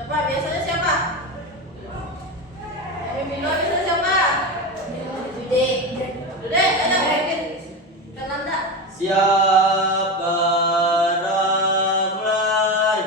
Siapa? Biasanya siapa? Yang mimpin doa biasanya siapa? Dude. Dude, ada bikin. Kananda. Siap barang mulai.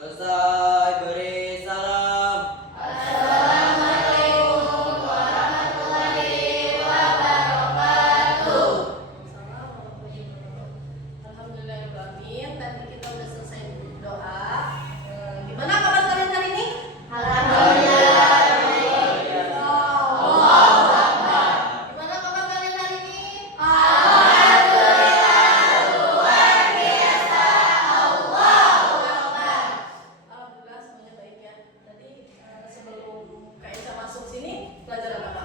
Selesai beri salam. Alhamdulillahirrahmanirrahim. Tadi kita udah selesai doa. Gimana kabar kalian hari ini? Gimana kabar kalian hari ini? Alhamdulillah semuanya baik ya. Tadi sebelum Kak Isha masuk sini pelajaran apa?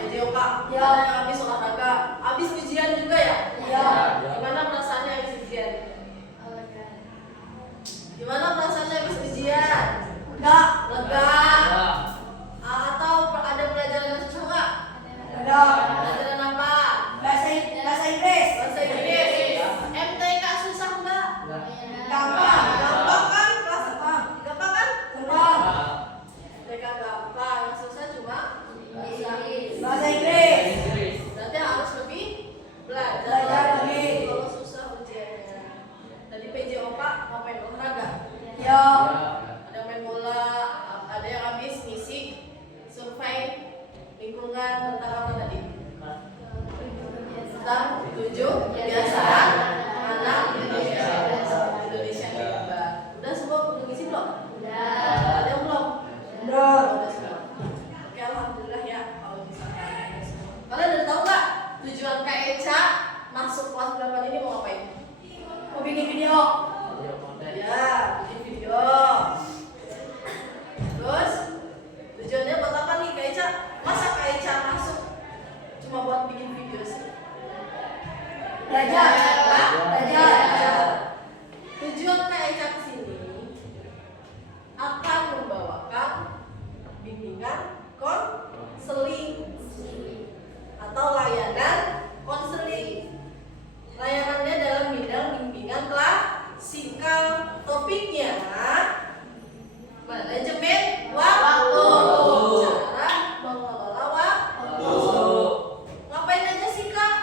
PJOK. Ya. Ada yang habis olahraga, habis ujian juga ya? Ya. Gimana perasaannya habis ujian? Gimana perasaannya habis ujian? Lega. Atau ada pelajaran yang susah nggak? Pelajaran apa? Bahasa Inggris. Bahasa Inggris. MTK susah nggak? Gampang. Gampang kan? Kelas gampang kan? Gampang. MTK gampang. Yang susah cuma Bahasa Inggris. berarti harus lebih belajar Belajar lagi lebih. kalau susah ujiannya. Tadi PJOK ngapain olahraga? Ya. Ada main bola, ada yang habis ngisi survei lingkungan tentang apa tadi? Tentang 7 kebiasaan anak Indonesia hebat. Udah semua udah ngisi belum? Ada yang belum? Udah. Udah semua. Oke, alhamdulillah ya kalau misalkan semua. Kalian udah tahu nggak tujuan Kak Eca masuk kelas 8 ini mau ngapain? Mau bikin video. Ya, bikin video. Terus tujuannya buat apa nih Kak Eca? Masa Kak Eca masuk cuma buat bikin video sih? Belajar. Hah? Belajar. Tujuan Kak Eca kesini akan membawakan bimbingan konseling atau layanan konseling. Layanannya dalam bidang bimbingan klasikal. Topiknya manajemen waktu. Cara mengelola waktu. Ngapain aja sih Kak?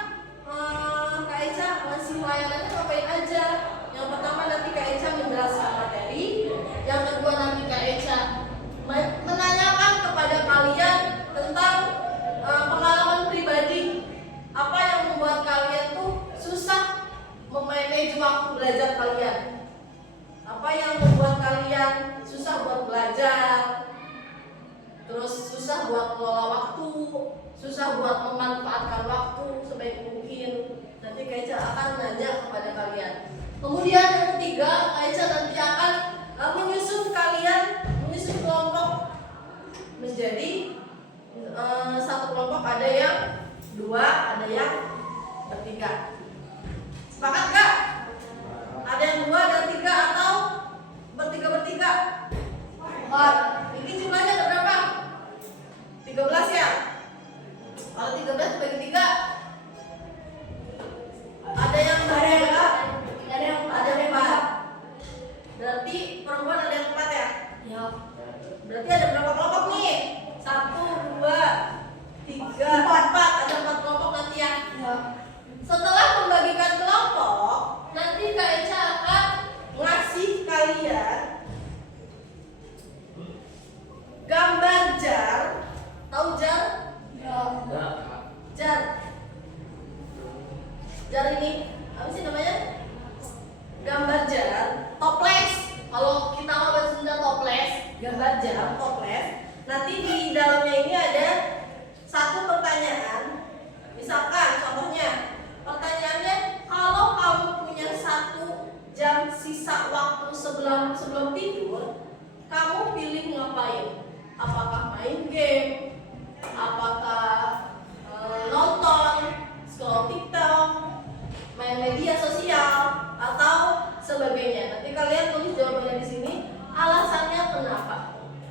Kak Eca ngasih layanannya ngapain aja? Yang pertama nanti Kak Eca menjelaskan materi. Yang kedua nanti Kak Eca menanyakan kepada kalian tentang pengalaman pribadi. Apa yang membuat kalian tuh susah memanage waktu belajar kalian? Apa yang membuat kalian susah buat belajar? Terus susah buat mengelola waktu, susah buat memanfaatkan waktu sebaik mungkin. Nanti Kak Eca akan nanya kepada kalian. Kemudian yang ketiga, Kak Eca nanti akan menyusun kelompok berdua, ada yang bertiga. Sepakat gak? Ada yang 2 dan 3 atau bertiga-bertiga? Ini jumlahnya ada berapa? 13 ya? Kalau 13 dibagi 3 ada yang bertiga, ada yang 4. Berarti perempuan ada yang 4 ya? Ya. Berarti ada berapa kelompok nih? 1, 2, 3, 4. Ada 4 kelompok nanti ya? Ya. Setelah membagikan kelompok, nanti Kak Eca akan ngasih kalian gambar jar. Tahu jar? Ya. Jar. Jar ini apa sih namanya? Gambar jar, toples. Kalau kita mau bahasa Sunda toples, gambar jar, toples. Nanti di dalamnya ini ada satu pertanyaan. Misalkan contohnya, pertanyaannya kalau kamu punya 1 jam sisa waktu sebelum tidur, kamu pilih ngapain? Apakah main game? Apakah nonton, scroll TikTok, main media sosial, atau sebagainya? Nanti kalian tulis jawabannya di sini. Alasannya kenapa?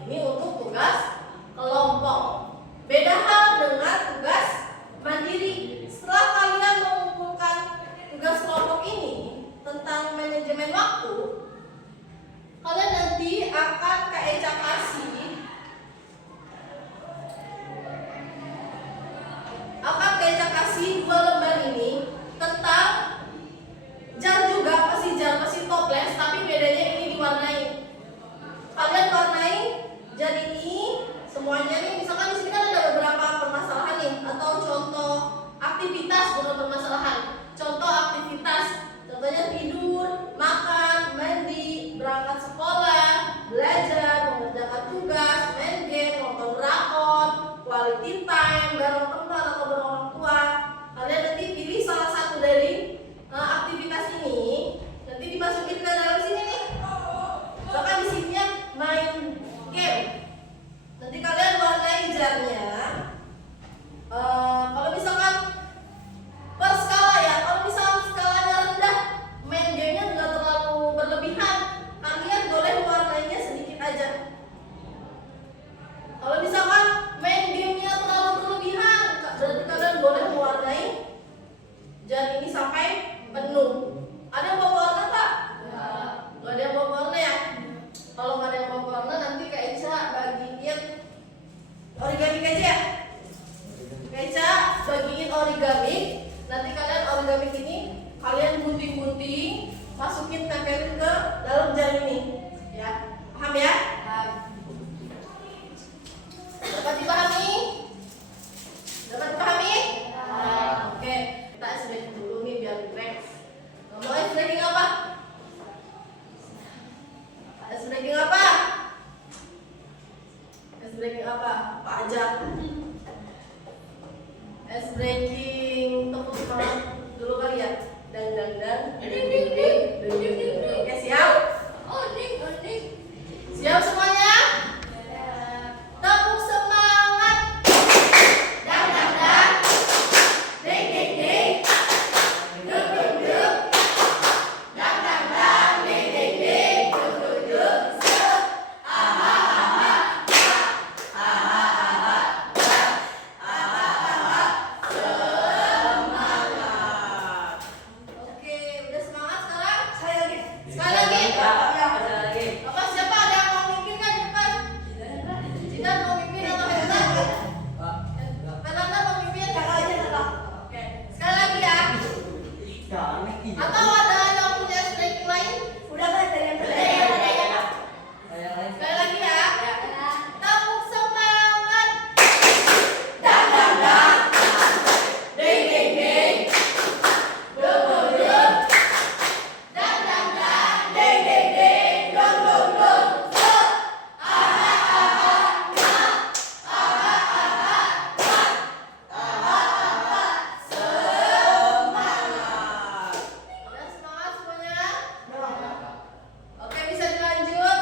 Ini untuk tugas kelompok. Beda hal dengan tugas mandiri. Setelah kalian mengumpulkan tugas kelompok ini tentang manajemen waktu, kalian nanti akan Kak Eca kasih dua lembar ini tentang jar juga, pasti toples, tapi bedanya ini diwarnai. Kalian warnai jar ini semuanya nih. Misalkan di sini kan ada beberapa permasalahan nih, atau contoh aktivitas, bukan permasalahan. Contoh aktivitas, contohnya tidur, makan, mandi, berangkat sekolah, belajar, mengerjakan tugas, main game, nonton drakor, quality time bareng teman atau bareng orang tua. Kalian nanti pilih salah satu dari aktivitas ini, nanti dimasukin ke dalam sini nih. Misalkan di sininya main game. Nanti kalian warnai jarnya. Kalau misalkan per skala ya, kalau misalkan skalanya rendah, main gamenya nggak terlalu berlebihan, kalian boleh mewarnainya sedikit aja. Kalau misalkan main gamenya terlalu berlebihan, berarti kalian boleh mewarnai jar ini sampai penuh. Ada yang bawa warna Pak? Nggak ada yang bawa warna ya? Kalau nggak ada yang bawa warna, nanti Kak Eca bagiin origami aja ya. Kak Eca bagiin origami. Nanti kalian origami ini kalian gunting-gunting, masukin tempelin ke dalam jar ini. Ya, paham ya? Dapat dipahami? Dapat dipahami? Oke, kita ice breaking dulu nih biar relax. Mau ice breaking apa? Ice breaking apa? Ice breaking apa? Apa aja? Ice breaking tepuk semangat dulu kali ya. Dan Oke, siap? Siap semuanya? Tepuk semangat. Oke, udah semangat sekarang? Sekali lagi. Apa siapa ada yang mau mimpin kan di depan? Jidan mau mimpin atau Fernanda? Fernanda mau mimpin? Oke, sekali lagi ya. Atau ada yang punya strategi lain? Sekali lagi ya. Tepuk semangat. Udah semangat semuanya? Oke, bisa dilanjut?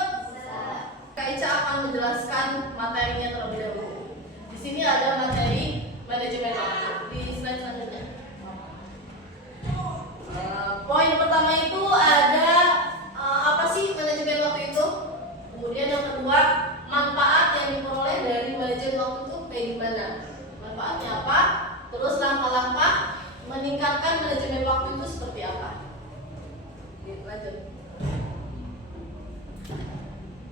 Kak Ica akan menjelaskan materinya terlebih dahulu. Di sini ada materi manajemen waktu. Di slide Poin pertama itu ada apa sih manajemen waktu itu? Kemudian yang kedua, manfaat yang diperoleh dari manajemen waktu itu kayak gimana? Manfaatnya apa? Terus langkah-langkah meningkatkan manajemen waktu itu seperti apa? Lanjut.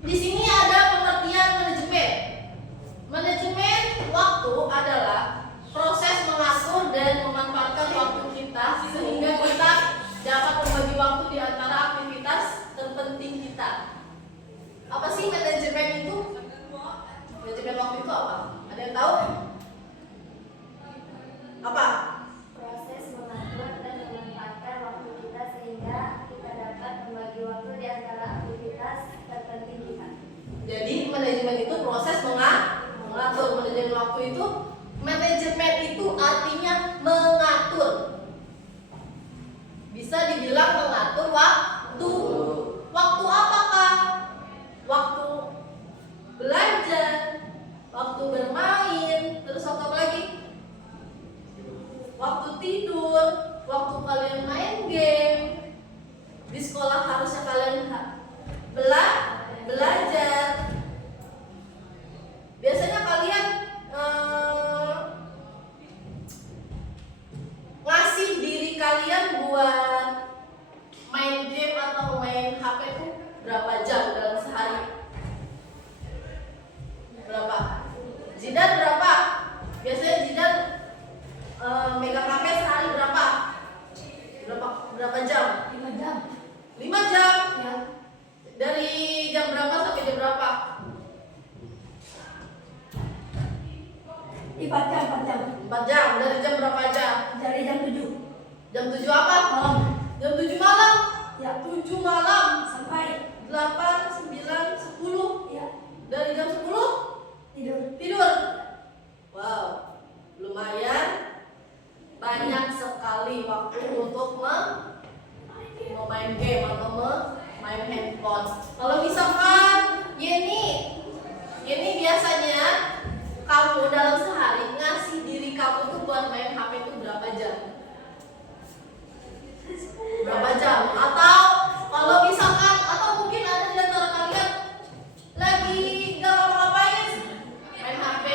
Di sini ada pengertian manajemen. Manajemen waktu adalah proses mengatur dan memanfaatkan waktu kita sehingga kita dapat membagi waktu di antara aktivitas terpenting kita. Apa sih manajemen itu? Manajemen waktu itu apa? Ada yang tahu? Apa? Proses mengatur dan memanfaatkan waktu kita sehingga kita dapat membagi waktu di antara aktivitas terpenting kita. Jadi manajemen itu proses mengatur. Manajemen itu artinya mengatur. Bisa dibilang mengatur waktu. Waktu apakah? Waktu belajar, waktu bermain, terus waktu apa lagi? Waktu tidur, waktu kalian main game. Di sekolah harusnya kalian belajar. Biasanya kalian ngasih diri kalian buat main game atau main HP itu berapa jam dalam sehari? Berapa? Zidan berapa? Biasanya Zidan megang HP sehari berapa? Berapa jam? 5 jam. 5 jam. Ya. Dari jam berapa sampai jam berapa? 4 jam, 4 jam. 4 jam. Dari jam berapa jam? Dari jam 7 Jam 7 apa? malam. Jam 7 malam. Ya. 7 malam Sampai 8, 9, 10. ya Dari jam 10 tidur. Wow, lumayan banyak sekali waktu untuk main game atau main handphone. Kalau misalkan Yeni biasanya kamu dalam sehari ngasih diri kamu tuh buat main HP itu berapa jam? Berapa jam? Atau kalau misalkan atau mungkin ada di antara kalian lagi nggak ngapa-ngapain main HP,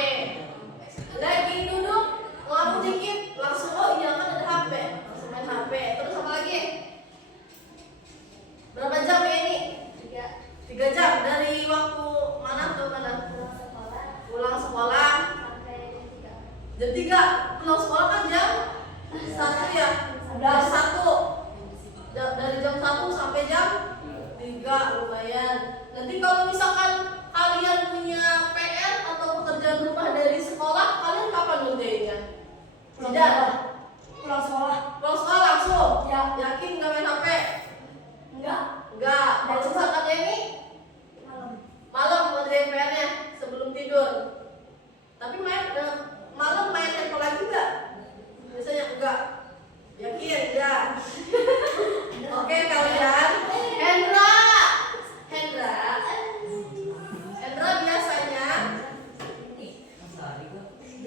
lagi duduk ngelamun dikit langsung iya kan ada HP, langsung main HP. Terus apa lagi? Berapa jam ya ini? 3 jam. Dari waktu mana ke mana? Pulang sekolah Sampai jam 3. jam 3. Pulang sekolah kan jam 1 ya? Jam 1. Dari jam 1 sampai jam 3 lumayan. Nanti kalau misalkan kalian punya PR atau pekerjaan rumah dari sekolah, kalian kapan ngerjainnya? Tidak. pulang sekolah. Pulang sekolah langsung? Ya. Yakin nggak main HP? Enggak. Enggak. Kalau misalkan ini malam ngerjain PR-nya sebelum tidur. Tapi malam main handphone lagi enggak? Biasanya enggak. Yakin? Ya. Oke kalian. Hendra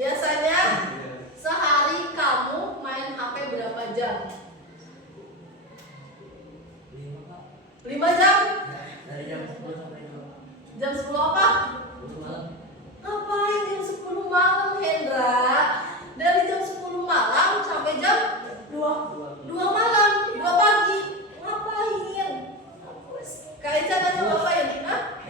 biasanya sehari kamu main HP berapa jam? 5 jam? Dari jam 10 sampai Jam 10 apa? 10 malam. Ngapain jam 10 malam, Hendra? Dari jam 10 malam sampai jam 2 malam, 2 pagi. Ngapain? Kak Ica tanya ngapain? Hah?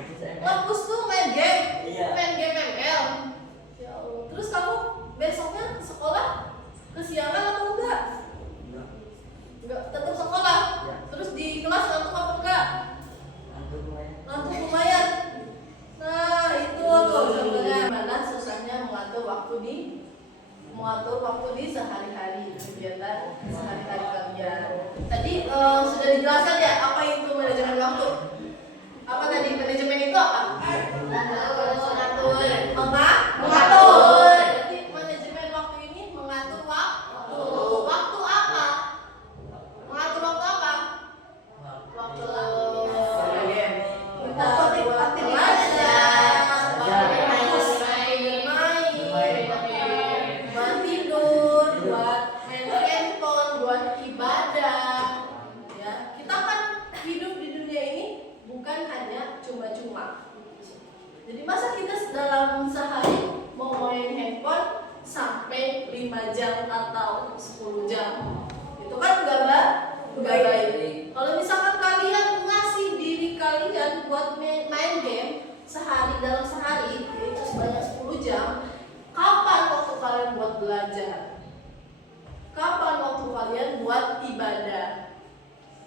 Ngapus tuh main game? Iya. Main game ML? Ya Allah. Terus kamu besoknya sekolah kesiangan atau enggak? Enggak, tetap sekolah. Iya. Terus di kelas ngantuk apa enggak? Ngantuk lumayan. Nah, itu tuh contohnya gimana susahnya mengatur waktu di sehari-hari kegiatan sehari-hari kalian. Tadi sudah dijelaskan ya apa itu manajemen waktu? Apa tadi manajemen itu apa? Mengatur. Jadi manajemen waktu ini mengatur waktu. Waktu apa? Mengatur waktu apa? Waktu buat tidur, buat main handphone, buat ibadah, Jadi masa kita dalam sehari mau main handphone sampai 5 jam atau 10 jam? Itu kan nggak baik. Kalau misalkan kalian ngasih diri kalian buat main game dalam sehari itu sebanyak 10 jam, kapan waktu kalian buat belajar? Kapan waktu kalian buat ibadah?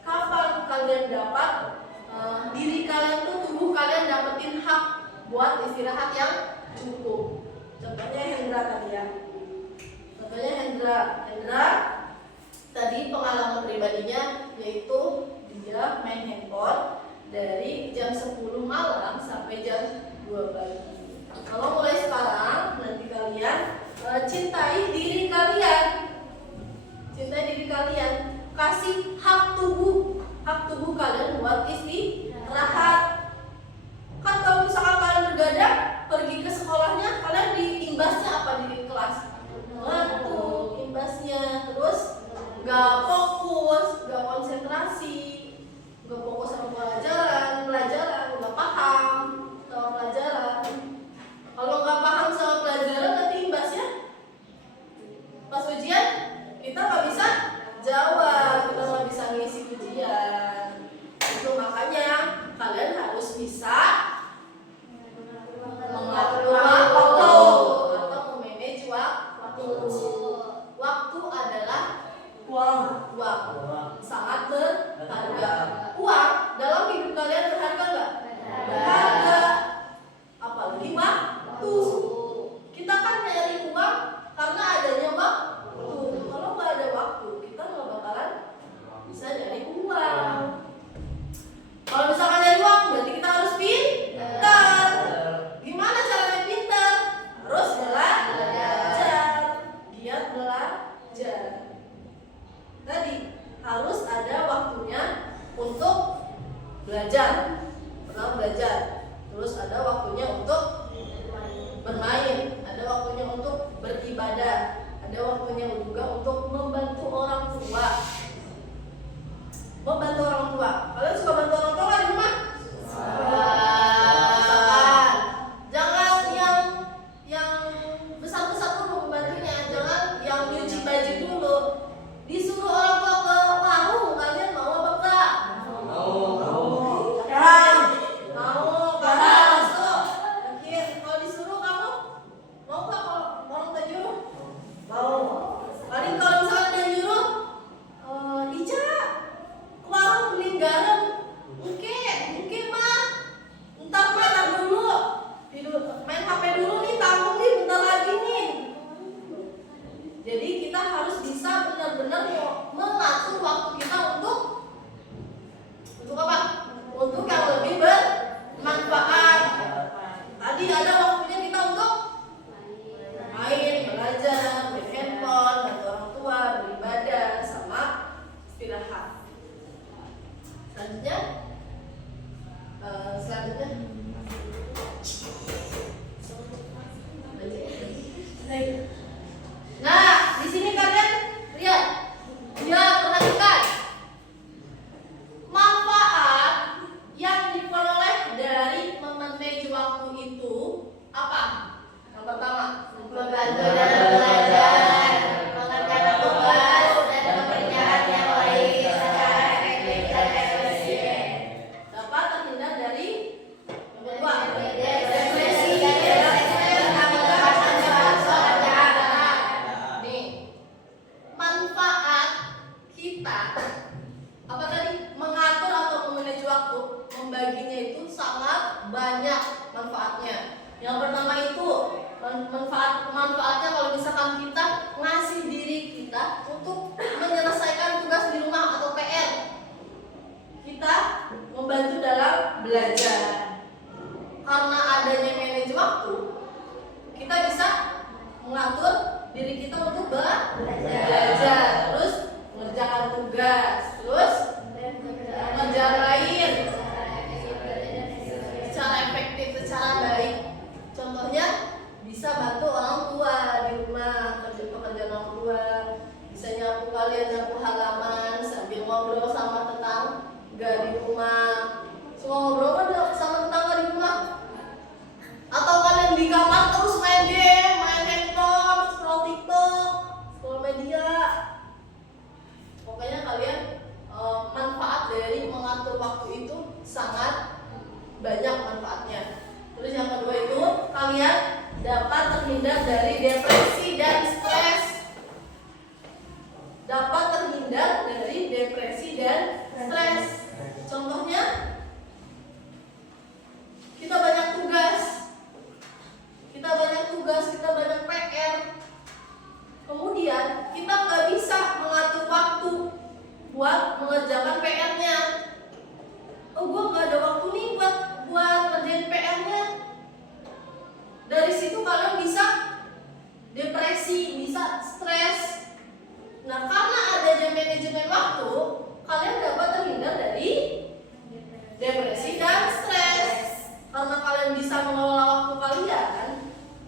Kapan kalian dapat diri kalian tuh, tubuh kalian dapetin hak buat istirahat yang cukup? Contohnya Hendra tadi ya. Contohnya Hendra tadi pengalaman pribadinya yaitu dia main handphone dari jam 10 malam sampai jam 2 pagi. Kalau mulai sekarang nanti kalian cintai diri kalian. Cintai diri kalian, kasih hak tubuh kalian buat istirahat. Kan kalau misalkan kalian bergadang pergi ke sekolahnya, kalian diimbasnya apa di kelas? Ngantuk imbasnya, terus nggak fokus, nggak konsentrasi, nggak fokus sama pelajaran, nggak paham sama pelajaran. Kalau nggak paham sama pelajaran nanti imbasnya pas ujian kita nggak bisa jawab, kita nggak bisa ngisi ujian. Itu makanya kalian harus bisa mengatur waktu atau memanage waktu. Waktu adalah uang, sangat berharga. Uang dalam hidup kalian berharga nggak? Berharga. Apalagi waktu. Kita kan nyari uang karena adanya waktu. Kalau nggak ada waktu, kita nggak bakalan bisa nyari uang. Kalau misalkan nyari uang, berarti kita harus pintar. Gimana caranya pintar? Harus belajar. Giat belajar. Tadi harus ada waktunya untuk belajar, pernah belajar. Terus ada waktunya untuk bermain, ada waktunya untuk beribadah, ada waktunya juga untuk membantu orang tua. Membantu orang tua. Kalian suka bantu orang tua nggak di rumah? Misalkan, jangan yang besar-besar dulu membantunya, jangan yang nyuci baju dulu. Disuruh orang tua ke warung, kalian mau apa enggak? Mau. Masuk. Akhir, kalau disuruh kamu mau nggak kalau orang tua nyuruh? Mau. Paling kalau misalkan dia nyuruh, Ica ke warung beli garam. Oke mah. Ntar dulu. Main HP dulu nih, tanggung nih bentar lagi nih. Jadi kita harus bisa benar-benar mengatur waktu kita untuk apa? Untuk yang lebih bermanfaat. Tadi ada waktunya kita untuk main, belajar, main handphone, bantu orang tua, beribadah, sama istirahat. Selanjutnya. Nah, di sini kalian lihat, perhatikan manfaat yang diperoleh dari memanage waktu itu apa? Yang pertama, Membantu dalam belajar, mengerjakan tugas, dan pekerjaan yang baik secara efektif dan efisien. dapat terhindar dari yang kedua, Depresi dan nih, manfaat kita apa tadi? Mengatur atau memanage waktu, membaginya itu sangat banyak manfaatnya. Yang pertama itu manfaatnya kalau misalkan kita ngasih diri kita untuk menyelesaikan tugas di rumah atau PR. Kita membantu dalam belajar. Karena adanya manage waktu, kita bisa mengatur diri kita untuk belajar, terus mengerjakan tugas, terus kerjaan lain secara efektif, secara baik. Contohnya bisa bantu orang tua di rumah, pekerjaan orang tua, bisa nyapu halaman sambil ngobrol sama tetangga di rumah. Semua ngobrol kan sama tetangga di rumah. banyak manfaatnya. Terus yang kedua itu kalian dapat terhindar dari depresi dan stres. Dapat terhindar dari depresi dan stres. Contohnya kita banyak tugas, kita banyak PR. Kemudian kita nggak bisa mengatur waktu buat mengerjakan PR-nya. Oh, gue nggak ada waktu nih buat ngerjain PR-nya. Dari situ kalian bisa depresi, bisa stres. Nah, karena adanya manajemen waktu, kalian dapat terhindar dari depresi dan stres. Karena kalian bisa mengelola waktu kalian,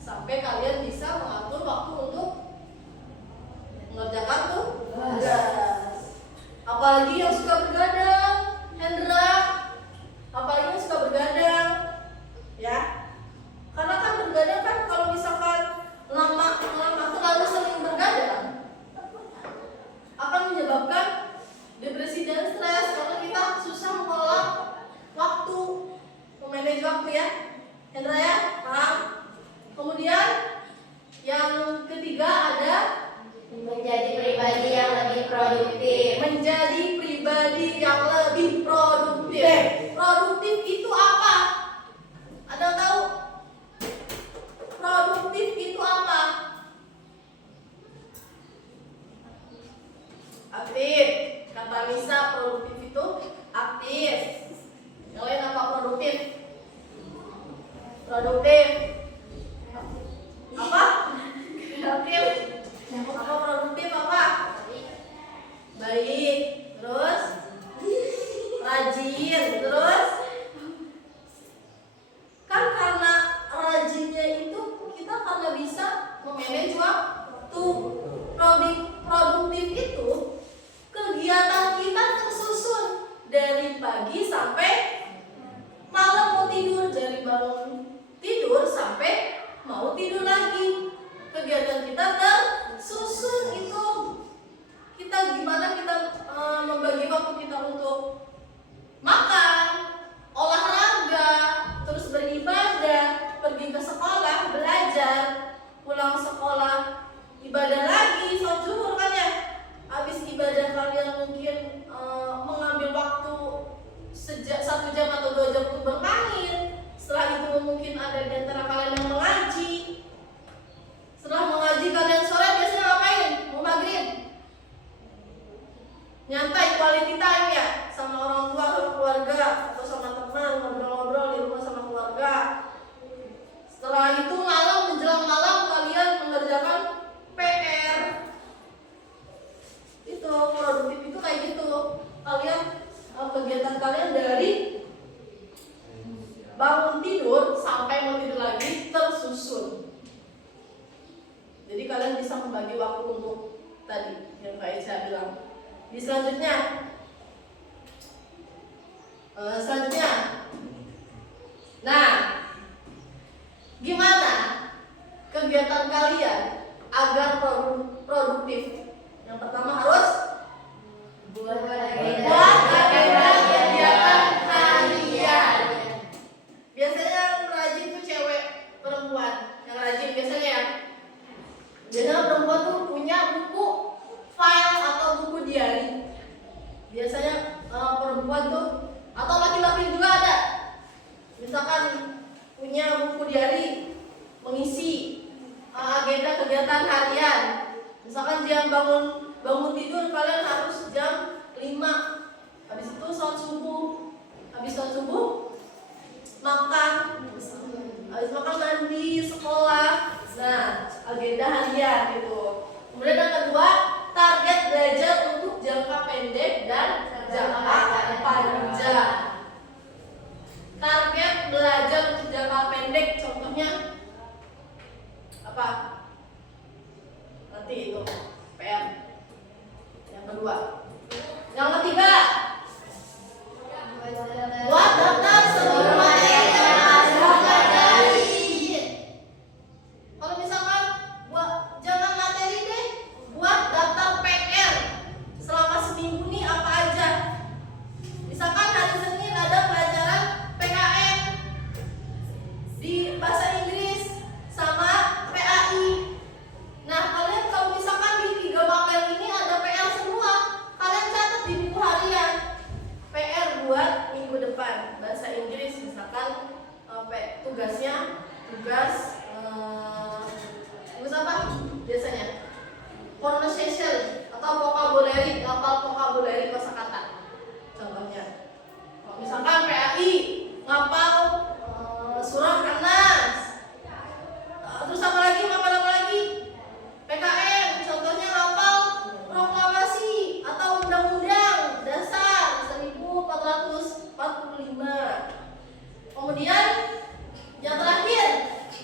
sampai kalian bisa mengatur waktu untuk mengerjakan tugas. Apalagi yang suka bergadang, Hendra, apalagi yang suka bergadang, ya. Karena kan bergadang kan kalau misalkan lama terlalu sering bergadang akan menyebabkan depresi dan stres karena kita susah mengelola waktu, memanage waktu ya. Hendra ya, paham? Kemudian yang ketiga ada Menjadi pribadi yang lebih produktif. menjadi pribadi yang lebih produktif. Produktif itu apa? Ada yang tahu? Produktif itu apa? Aktif. Kata Nisa, produktif itu aktif. Yang lain apa produktif? Produktif. Apa? Produktif. Apa produktif apa? Baik. Terus rajin. Terus kan karena rajinnya itu kita karena bisa memanage waktu. Produktif itu kegiatan kita tersusun dari pagi sampai malam mau tidur, dari bangun tidur sampai mau tidur lagi. Kegiatan kita tersusun itu. Kita gimana kita membagi waktu kita untuk makan, olahraga, terus beribadah, pergi ke sekolah, belajar, pulang sekolah, ibadah lagi, sholat zuhur kan ya. Habis ibadah kalian mungkin mengambil waktu 1 jam atau 2 jam untuk bermain. Setelah itu mungkin ada di antara kalian yang mengaji. Setelah mengaji kalian sore biasanya ngapain? Mau maghrib? Nyantai, quality time ya, sama orang tua, sama keluarga, atau sama teman, ngobrol-ngobrol di rumah sama keluarga. Setelah itu malam, menjelang malam kalian mengerjakan PR. Itu produktif itu kayak gitu. Kalian kegiatan kalian dari bangun tidur sampai mau tidur lagi tersusun. Jadi kalian bisa membagi waktu untuk tadi yang Kak Aisyah bilang. Di selanjutnya, nah, gimana kegiatan kalian agar produktif? Yang pertama harus buat agenda kegiatan harian. Biasanya yang rajin tuh cewek, perempuan yang rajin biasanya ya. Biasanya perempuan tuh punya buku file atau buku diary. Biasanya perempuan tuh atau laki-laki juga ada. Misalkan punya buku diary mengisi agenda kegiatan harian. Misalkan jam bangun tidur kalian harus jam 5. Habis itu sholat subuh. Habis sholat subuh makan. Habis makan mandi, sekolah. Nah, agenda harian gitu. Kemudian yang kedua, target belajar untuk jangka pendek dan jangka panjang. Target belajar untuk jangka pendek contohnya apa? Nanti itu PR. Yang kedua. Yang ketiga, buat daftar seluruh materi yang harus dipelajari. Kalau misalkan jangan materi deh, buat daftar PR selama seminggu nih apa aja. Misalkan hari Senin ada pelajaran PKN,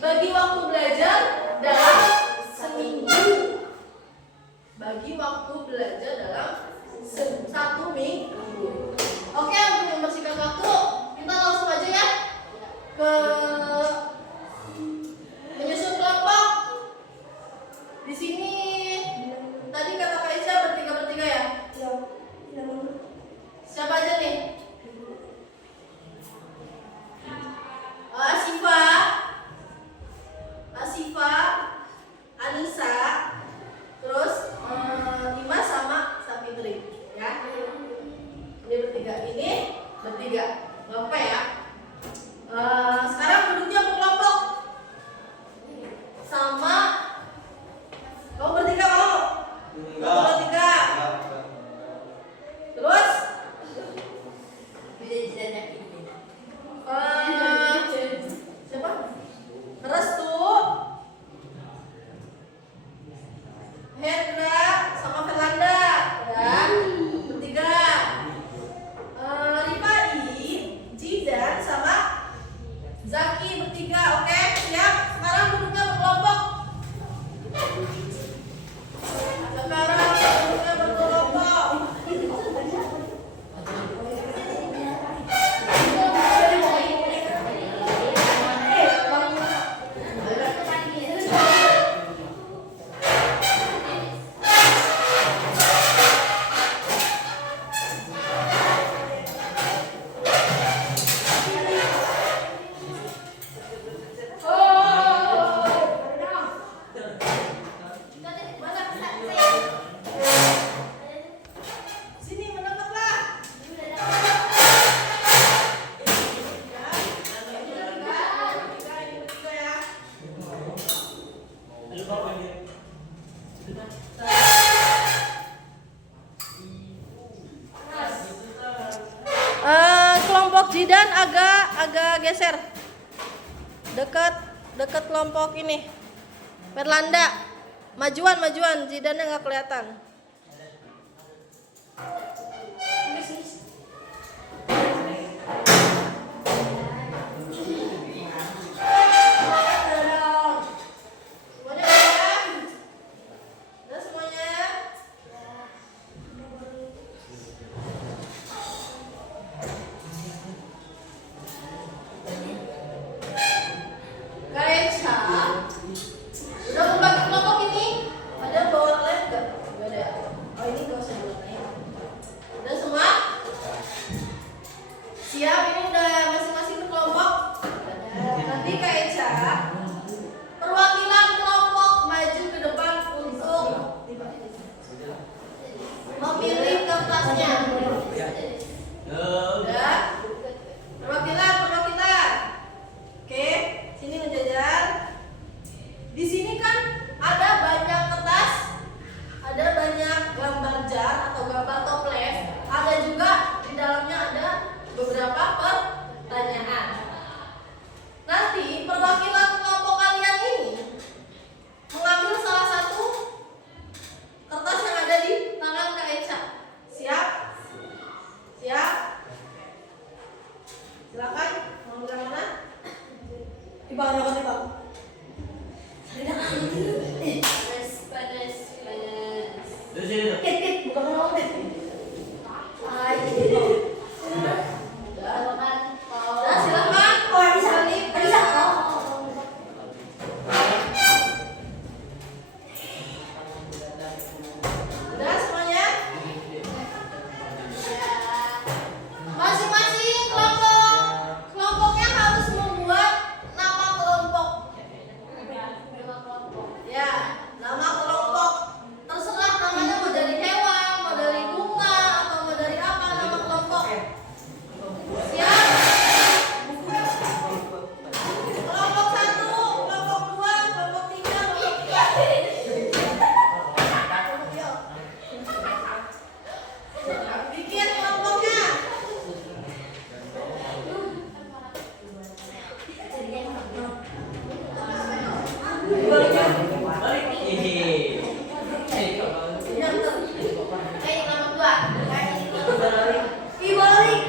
bagi waktu belajar dalam seminggu. Bagi waktu belajar dalam satu minggu. Oke, untuk membersihkan waktu, kita langsung aja ya ke menyusun kelompok. Di sini tadi kata Kak Isya bertiga ya. Siapa aja nih? Asifa, Anissa, terus Dimas sama Sapitri, ya. Ini bertiga, nggak apa ya. Sekarang duduknya berkelompok sama. Kamu bertiga mau? Bertiga. Terus? Siapa? Restu, Hendra, sama Fernanda, ya. Bertiga. Rifai, Jidan, sama Zaki, bertiga. Oke, siap. Sekarang duduknya berkelompok. Sini mendekatlah. Kelompok Jidan agak geser, dekat kelompok ini. Fernanda, majuan, Jidannya nggak kelihatan. Udah membagi kelompok ini? Ada bawa lab gak? Gak ada. Oh, ini gak usah diwarnain. Udah semua? Siap, ini udah masing-masing berkelompok. Nanti Kak Eca, perwakilan kelompok maju ke depan untuk memilih kertasnya. Udah? Perwakilan. Oke, sini menjajar. Di sini kan ada banyak kertas, ada banyak gambar jar atau gambar toples, ada juga di dalamnya ada beberapa pertanyaan. Nanti perwakilan kelompok kalian ini mengambil salah satu kertas yang ada di tangan Kak Eca. Siap? Silakan. Mau ambil yang mana? Di bawah nih, Pak. Panas. Terus ini tuh. Bukan mau deh. Udah, silakan. Oh, bisa. Udah semuanya? Masing-masing kelompoknya harus membuat nama kelompok. Ya, nama kelompok. Terserah namanya mau dari hewan, mau dari bunga, atau mau dari apa nama kelompok. Siap? Kelompok 1, kelompok 2, kelompok 3, bikin kelompoknya. Kelompok 2. Dibalik.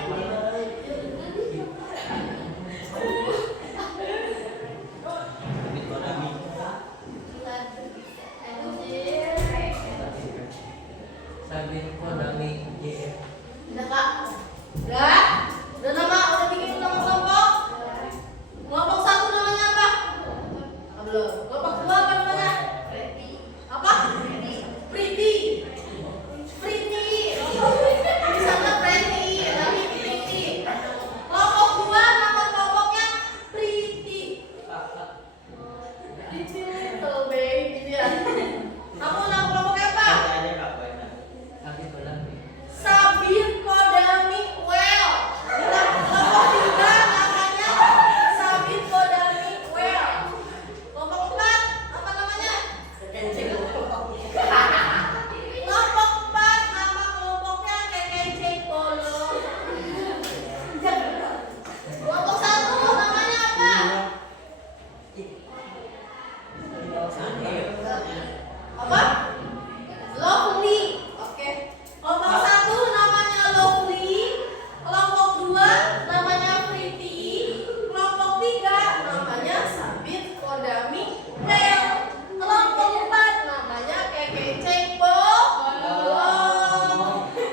Apa? Lovely. Oke. Kelompok 1 namanya Lovely. Kelompok 2 namanya Pretty. Kelompok 3 namanya Sabit Kodami Rel. Kelompok 4 namanya Keke Cengbo.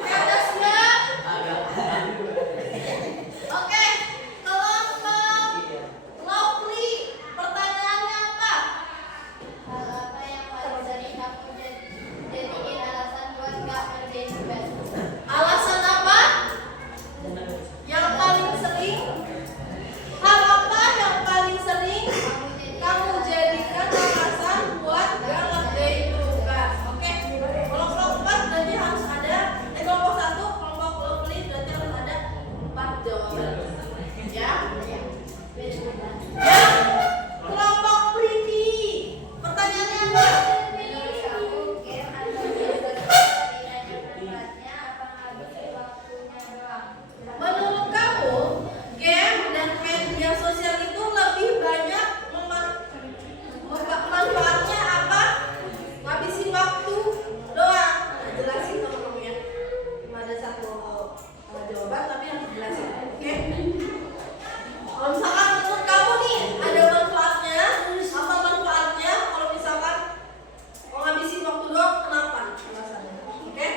Ada siap? Oke. Kelompok Lovely. Pertanyaannya apa? Hal apa yang paling sering kamu jadiin alasan buat gak ngerjain tugas? Alasan apa? Yang paling sering? Hal apa yang paling sering kamu jadikan alasan buat gak ngerjain tugas? Oke, kelompok 4 berarti harus ada. Kelompok 1, kelompok Lovely berarti harus ada 4 jawaban. Ya? Ya. Kelompok Pretty. Pertanyaannya apa? Menurut kamu game atau tugas tidak tempatnya apa ngabisin waktunya doang? Menurut kamu, game dan media sosial itu lebih banyak manfaatnya apa? Ngabisin waktu doang. Nah, jelasin teman-teman ya. Cuma ada satu jawaban tapi harus jelasin. Oke? Kalau misalkan menurut kamu nih ada manfaatnya, apa manfaatnya? Kalau misalkan mau ngabisin waktu doang, kenapa? Alasannya. Oke?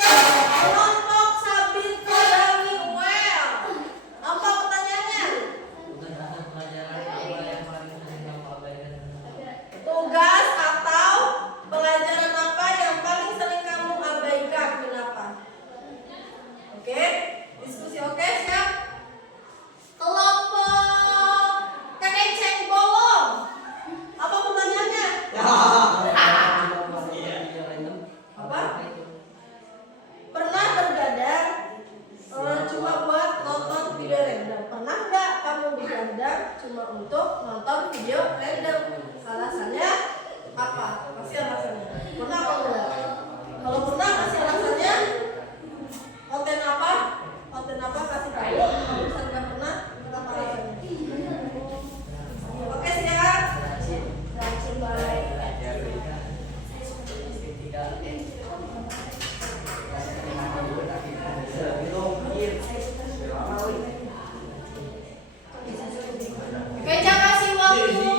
Kelompok Sabit Kodami Well. Apa pertanyaannya? Tugas atau pelajaran apa yang paling sering kamu abaikan? Kenapa? Oke, diskusi oke, siap? Kelompok Kekeceng Bolong. Apa pertanyaannya? Apa? Pernah bergadang cuma buat nonton video random? Pernah nggak kamu bergadang cuma untuk nonton video random? Alasannya apa? Kasih alasannya. Pernah apa enggak? Kalau pernah kasih alasannya. Konten apa? Konten apa kasih tahu. Kalau misalnya nggak pernah, kenapa alasannya? Oke siap. Dan balik. Oke, jangan kasih waktu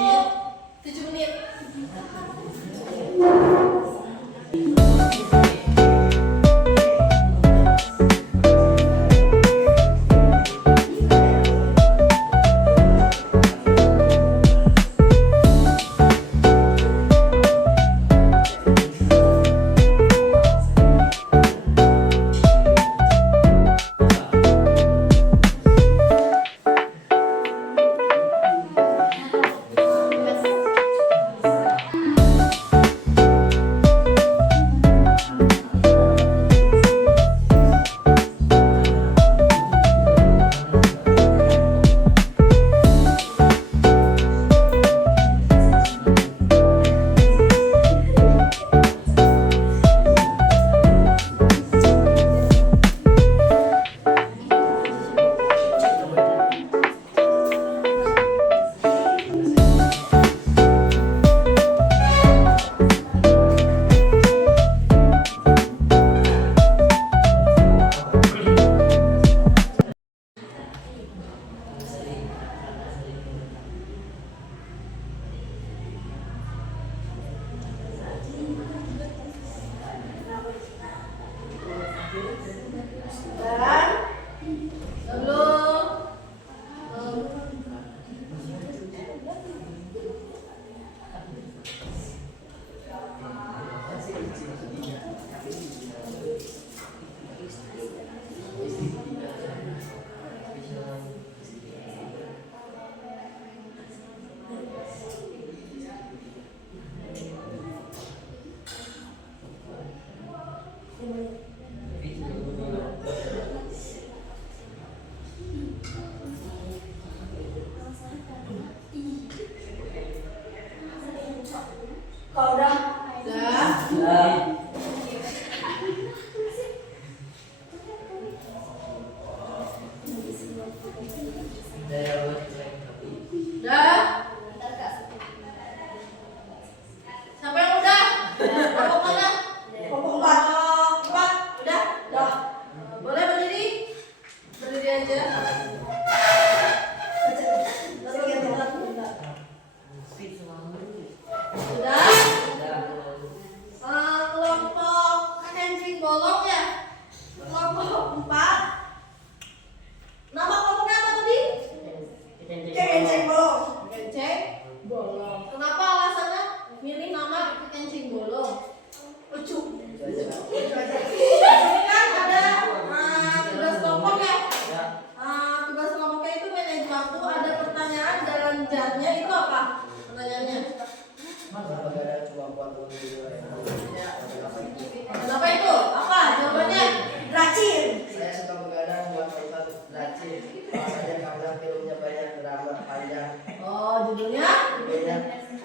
Kenapa itu? Apa jawabannya? Racin. Saya suka begadang buat nonton racin. Alasannya karena filmnya banyak drama panjang. Oh, judulnya? Judulnya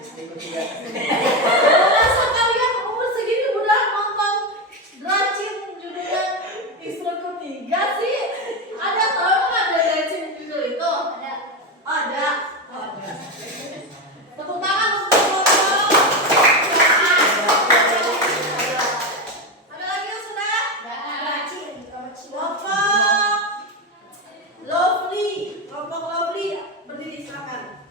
Istriku Tiga. Masa kalian umur segini udah nonton Racin judulnya Istriku Tiga sih? Ada tahu nggak ada Racin judul itu? Ada. Ada. Oh, ada. Tepuk tangan untuk kelompok. Ada lagi yang sudah? Racin. Kelompok Lovely. Kelompok Lovely berdiri silakan.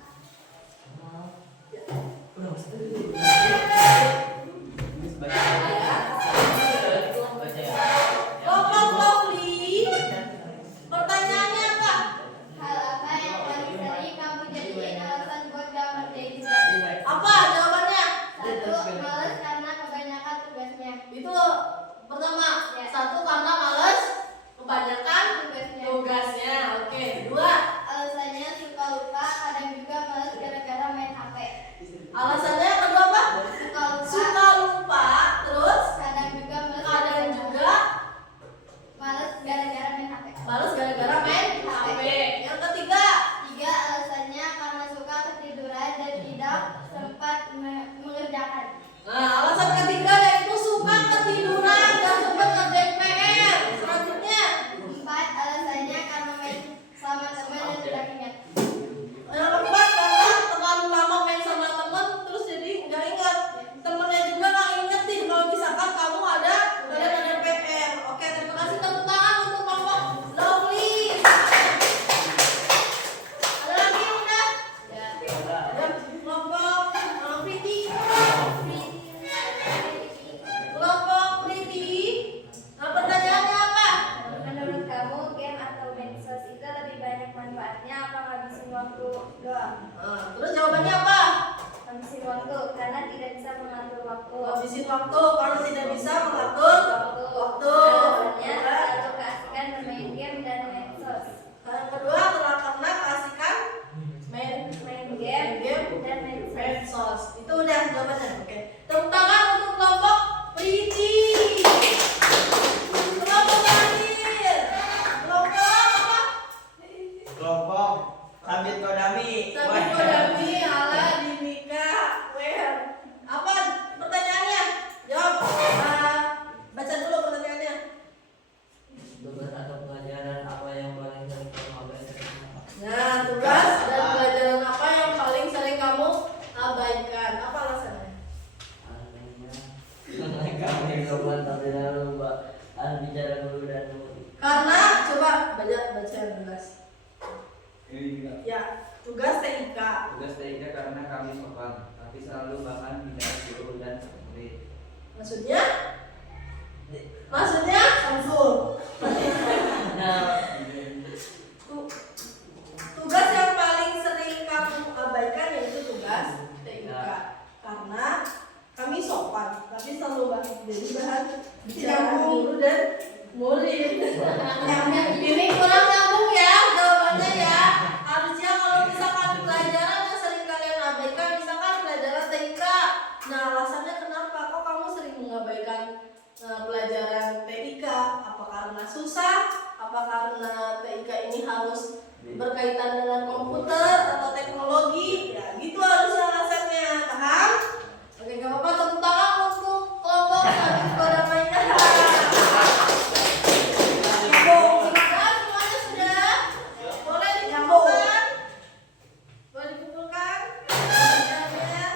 Kelompok Lovely. Pertanyaannya apa? Hal apa yang paling sering kamu jadiin alasan buat gak ngerjain tugas? Apa jawabannya? Satu, males karena kebanyakan tugasnya. Itu pertama. Ya. Satu karena males, kebanyakan Tugasnya. tugasnya. Oke. Dua. Alasannya suka lupa, kadang juga males gara-gara main HP. Alasannya kedua apa? Suka lupa, Suka lupa. Terus kadang juga males kadang juga males gara-gara main HP. males gara-gara main HP. Yang ketiga. Tiga, alasannya karena suka ketiduran dan tidak sempat mengerjakan. Nah, alasan ketiga yaitu suka ketiduran dan sempat ngerjain PR. Selanjutnya, Empat, alasannya karena main sama teman dan tidak ingat. yang keempat karena terlalu lama main sama temen terus jadi nggak ingat. Temennya juga nggak ingetin kalau misalkan kalian ada PR. Oke, terima kasih, tepuk tangan untuk kelompok Lovely. Ada lagi yang udah? Ada kelompok Pretty. Kelompok Pretty. Nah, pertanyaannya apa? Menurut kamu, game atau medsos itu lebih banyak manfaatnya apa ngabisin waktu doang? Nah, terus jawabannya apa? Ngabisin waktu, karena tidak bisa mengatur waktu. Habisin waktu kalau tidak bisa mengatur waktu. Alasannya terlalu keasikan bermain game dan medsos. Yang kedua karena keasikan main Main game game dan medsos. medsos. Itu udah jawabannya. Oke. Tepuk tangan untuk kelompok Pretty. Kelompok terakhir. Kelompok apa? Kelompok Sabit Kodami. Tapi Kodami ala Dinika. Well, apa pertanyaannya? Jawab. Baca dulu pertanyaannya. Tugas atau pelajaran apa yang paling sering kamu abaikan? Nah, tugas dan pelajaran apa yang paling sering kamu abaikan? Apa alasannya? Kamu yang kapan tapi lalu mbak bicara dulu dan dulu. Karena coba baca yang tugas. Ya, tugas TIK. Tugas TIK karena kami sopan, tapi selalu bahkan tidak guru dan murid. Maksudnya? Maksudnya Samsul. Tugas yang paling sering kamu abaikan yaitu tugas TIK. Karena kami sopan, tapi selalu jadi bahan bicara guru dan murid. Ini kurang nyambung ya jawabannya ya. Harusnya kalau misalkan pelajaran yang sering kalian abaikan, misalkan pelajaran TIK. Nah, alasannya kenapa kok kamu sering mengabaikan pelajaran TIK? Apa karena susah? Apa karena TIK ini harus berkaitan dengan komputer atau teknologi? Ya, gitu harusnya alasannya. Paham? Oke, gak apa-apa, tepuk tangan untuk kelompok Sabit Kodami. Sudah, semuanya sudah? Boleh dikumpulkan? Boleh dikumpulkan? Pelajarannya.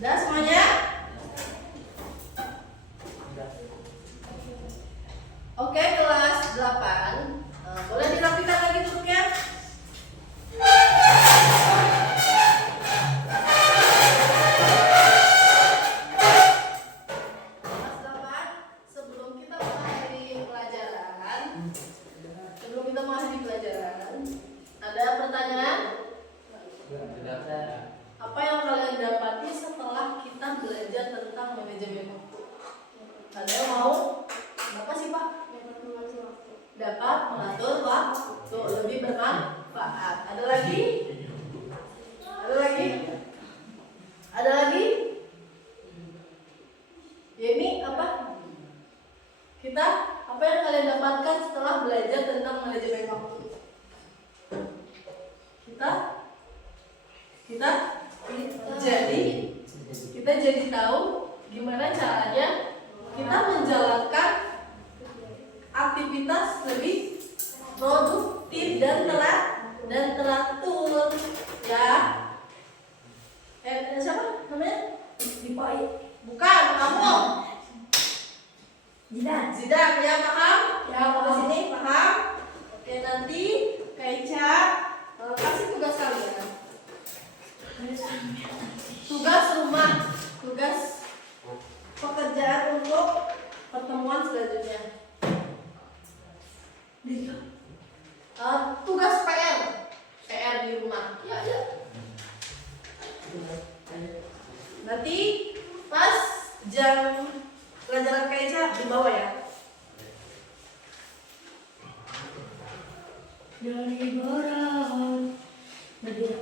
Udah semuanya? Oke, kelas 8. Boleh dirapikan lagi duduknya? Kelas 8, sebelum kita mengakhiri pelajaran, ada pertanyaan? Apa yang kalian dapati setelah kita belajar tentang manajemen waktu? Ada yang mau? Apa sih Pak? Dapat mengatur waktu. dapat mengatur waktu lebih bermanfaat. Ada lagi? Ada lagi? Ada lagi? Ini apa? Kita apa yang kalian dapatkan setelah belajar tentang manajemen waktu? Kita jadi tahu gimana caranya kita menjalankan aktivitas lebih produktif dan teratur, ya. Siapa namanya? Dipai. Bukan, kamu. Jidan. Ya, paham? Ya, Ke paham. sini paham? Oke, nanti Kak Ica kasih tugas kalian. Tugas rumah, tugas pekerjaan untuk pertemuan selanjutnya. Tugas PR di rumah. Ya. Nanti pas jam pelajaran Kak Ica di bawah ya. Dari barang. Belajar.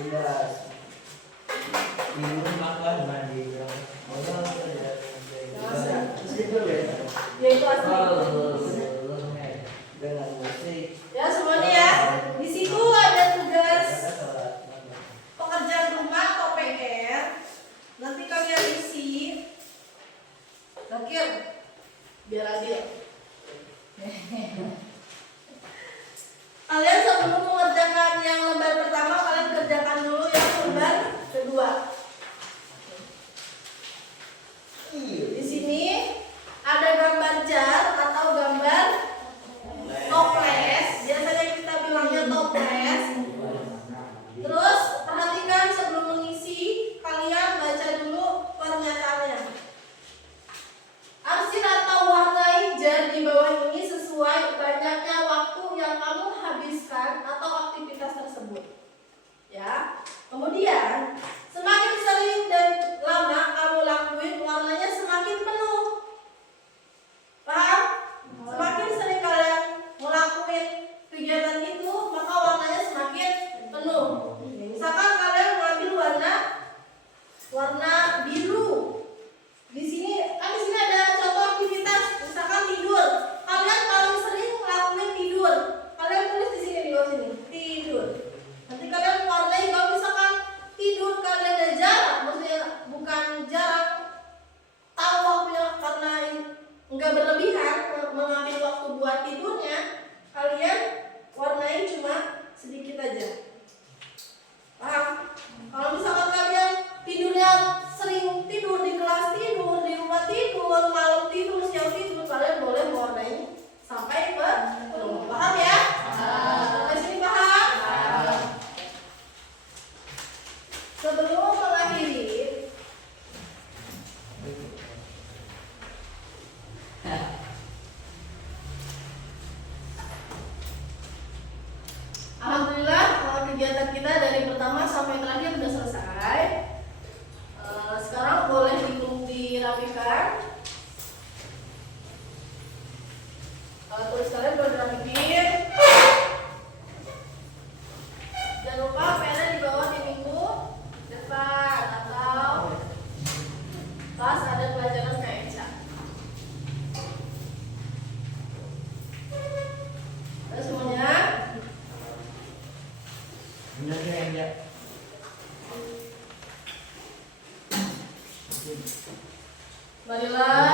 Tugas. Minum makan mandi. Ya itu asli. Dengan musik. Ya semuanya ya. Di situ ada tugas pekerjaan rumah atau PR. Nanti kalian isi. Nakir, biar adil. Kalian sebelum mengerjakan yang lembar pertama, kalian kerjakan dulu yang lembar kedua. Di sini ada gambar jar atau gambar toples. Biasanya kita bilangnya toples. Terus perhatikan sebelum mengisi, kalian baca dulu pernyataannya. Arsir atau warnai jar di bawah ini sesuai banyaknya waktu yang kamu habiskan atau aktivitas tersebut. Ya. Kemudian, semakin sering dan lama kamu lakuin, warnanya semakin penuh. Paham? Semakin sering kalian ngelakuin kegiatan itu, maka warnanya semakin penuh. Misalkan kalian mengambil warna biru. Di sini ada contoh aktivitas, misalkan tidur. Kalian paling sering ngelakuin tidur. Kalian tulis di sini di bawah sini, tidur. Nanti kalian warnai kalau misalkan tidur kalian ada jarak, maksudnya bukan jarak, tahu waktunya karena enggak berlebihan mengambil waktu buat tidurnya, kalian warnai cuma sedikit aja. Paham? Kalau misalkan kalian tidurnya sering tidur di kelas tidur, di rumah tidur, malam tidur, siang tidur, kalian boleh mewarnai sampai penuh. Paham ya? Sampai sini paham? Sebelum mengakhiri, alhamdulillah kegiatan kita dari pertama sampai terakhir sudah selesai. Sekarang boleh dirapikan. Tulis kalian boleh dirapikan. Jangan lupa pena di bawah di minggu depan atau pas ada pelajaran Kak Eca. Semuanya. Benar ya. Marilah